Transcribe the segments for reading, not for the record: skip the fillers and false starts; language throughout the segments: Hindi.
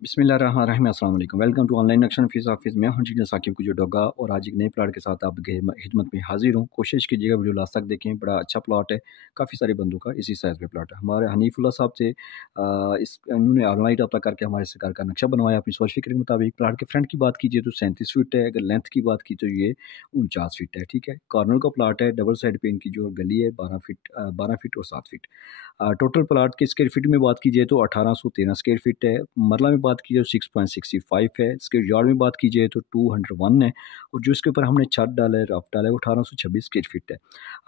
बिस्मिल्लाहिर्रहमानिर्रहीम, अस्सलाम वालेकुम। वेलकम टू ऑनलाइन नक्शा नफीस ऑफिस। मैं हूं इंजीनियर साकिब को जो डोगा और आज एक नए प्लाट के साथ आपके खिदमत में हाजिर हूं। कोशिश कीजिएगा वीडियो लास्ट तक देखें। बड़ा अच्छा प्लाट है, काफ़ी सारे बंदों का इसी साइज़ में प्लाट है। हमारे हनीफुल्ला साहब से इस इन्होंने ऑनलाइन रब्ता करके हमारे इस घर का नक्शा बनवाया अपनी सोच फिक्र के मुताबिक। प्लाट के फ्रंट की बात कीजिए तो 37 फीट है, अगर लेंथ की बात की तो ये 49 फीट है। ठीक है, कॉर्नर का प्लाट है, डबल साइड पे इनकी जो गली है 12 फीट और 7 फीट। टोटल प्लाट की स्क्वायर फीट में बात कीजिए तो 1813 स्क्वायर फीट है। मरला में बात कीजिए तो 6.65 है। स्क्वायर यार्ड में बात कीजिए तो 201 है। और जो इसके ऊपर हमने छत डाला है, रफ डाला है, वो 1826 स्क्वायर फीट है।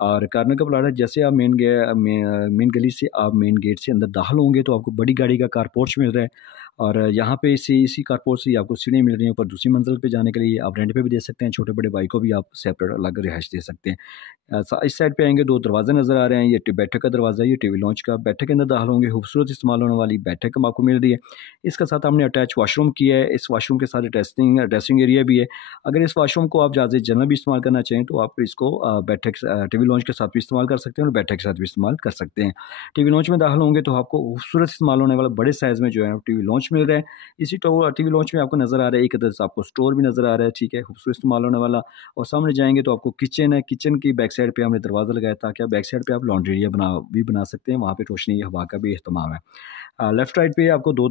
और कार्नर का प्लाट है, जैसे आप मेन गली से आप मेन गेट से अंदर दाखिल होंगे तो आपको बड़ी गाड़ी का कार पोर्च मिल रहा है। और यहाँ पे इसी कार पोर्च से आपको सीढ़ियाँ मिल रही हैं ऊपर दूसरी मंजिल पे जाने के लिए। आप रेंट पे भी दे सकते हैं, छोटे बड़े भाई को भी आप सेपरेट अलग रिहाइश दे सकते हैं। इस साइड पे आएंगे, दो दरवाजे नज़र आ रहे हैं। ये बैठक का दरवाज़ा है, ये टीवी लॉन्च का। बैठक के अंदर दाखिल होंगे, खूबसूरत इस्तेमाल होने वाली बैठक आपको मिल रही है। इसके साथ हमने अटैच वॉशरूम किया है। इस वॉशरूम के साथ ड्रेसिंग एरिया भी है। अगर इस वॉशरूम को आप ज़्यादा जनरल भी इस्तेमाल करना चाहें तो आप इसको बैठक टीवी लॉन्च के साथ भी इस्तेमाल कर सकते हैं और बैठक के साथ भी इस्तेमाल कर सकते हैं। टीवी लॉन्च में दाखिल होंगे तो आपको खूबसूरत इस्तेमाल होने वाला बड़े साइज़ में जो है टीवी लॉन्च मिल रहा है। इसी टीवी लॉन्च में आपको नज़र आ रहा है, एक तरह से आपको स्टोर भी नज़र आ रहा है। ठीक है, खूबसूरत इस्तेमाल होने वाला। और सामने जाएंगे तो आपको किचन है। किचन की बैक साइड पे हमने दरवाज़ा लगाया ताकि आप बैक साइड पे आप लॉन्ड्री एरिया बना सकते हैं। वहाँ पे रोशनी हवा का भी इस्तेमाल है। लेफ्ट राइट पे आपको दो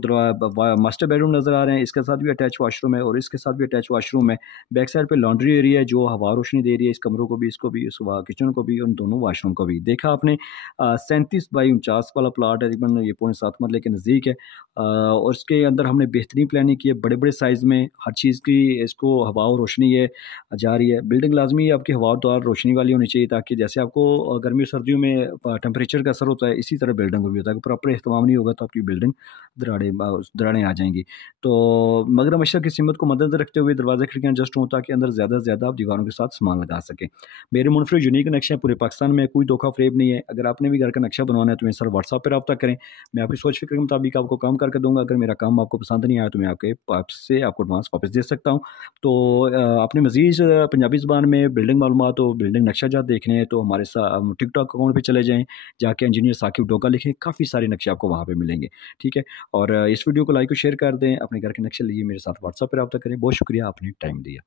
मास्टर बेडरूम नज़र आ रहे हैं। इसके साथ भी अटैच वॉशरूम है और इसके साथ भी अटैच वॉशरूम है। बैक साइड पे लॉन्ड्री एरिया है जो हवा रोशनी दे रही है इस कमरों को भी, इसको भी, इस किचन को भी, उन दोनों वॉशरूम को भी। देखा आपने 37 बाई 49 वाला प्लाट है, तकरीबन ये 7.25 मरले के नज़दीक है। और इसके अंदर हमने बेहतरीन प्लानिंग की है, बड़े बड़े साइज़ में हर चीज़ की इसको हवा और रोशनी है जा रही है। बिल्डिंग लाजमी आपकी हवादार रोशनी वाली होनी चाहिए ताकि जैसे आपको गर्मी और सर्दियों में टेम्परेचर का असर होता है, इसी तरह बिल्डिंग को भी होता है। प्रॉपर इस्तेमाल नहीं होगा तो आपकी बिल्डिंग दराड़ें आ जाएंगी। तो मगर मशर की सीमत को मद्देनजर रखते हुए दरवाजे खिड़कियाँ एडजस्ट हों ताकि अंदर ज़्यादा से ज़्यादा आप दीवारों के साथ सामान लगा सकें। मेरे मुनफरद यूनिक नक्शे हैं पूरे पाकिस्तान में, कोई धोखा फ्रेब नहीं है। अगर आपने भी घर का नक्शा बनवाना है तो मेरे सर व्हाट्सएप पर रब्ता करें। मैं आपकी सोच फिक्र के मुताबिक आपको काम करके दूंगा। अगर मेरा काम आपको पसंद नहीं आया तो मैं आपसे आपको एडवांस वापस दे सकता हूँ। तो आपने मज़ीद पंजाबी ज़बान में बिल्डिंग मालूमात और बिल्डिंग नक्शा जात देखने हैं तो हमारे साथ टिकटॉक अकाउंट पर चले जाएँ, जाके इंजीनियर साकिब डोगा लिखें, काफ़ी सारे नक्शे आपको वहाँ पर मिलेंगे। ठीक है, और इस वीडियो को लाइक और शेयर कर दें। अपने घर के नक्शे लिए मेरे साथ व्हाट्सएप पर रब्ता करें। बहुत शुक्रिया, आपने टाइम दिया।